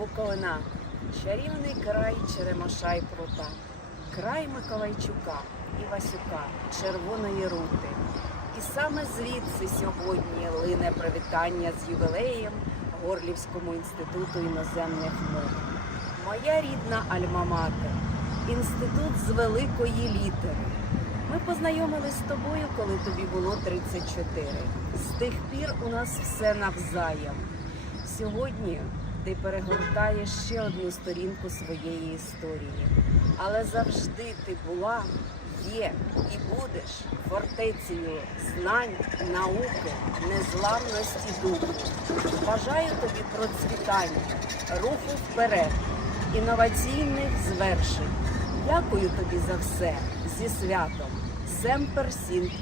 Буковина, чарівний край Черемоша й Прута, край Миколайчука і Васюка, Червоної рути. І саме звідси сьогодні лине привітання з ювілеєм Горлівському інституту іноземних мов. Моя рідна Альма-Матер, інститут з великої літери. Ми познайомились з тобою, коли тобі було 34. З тих пір у нас все навзаєм. Сьогодні ти перегортаєш ще одну сторінку своєї історії. Але завжди ти була, є і будеш фортецею знань, науки, незламності духу. Бажаю тобі процвітання, руху вперед, інноваційних звершень. Дякую тобі за все зі святом. Семпер Сінт.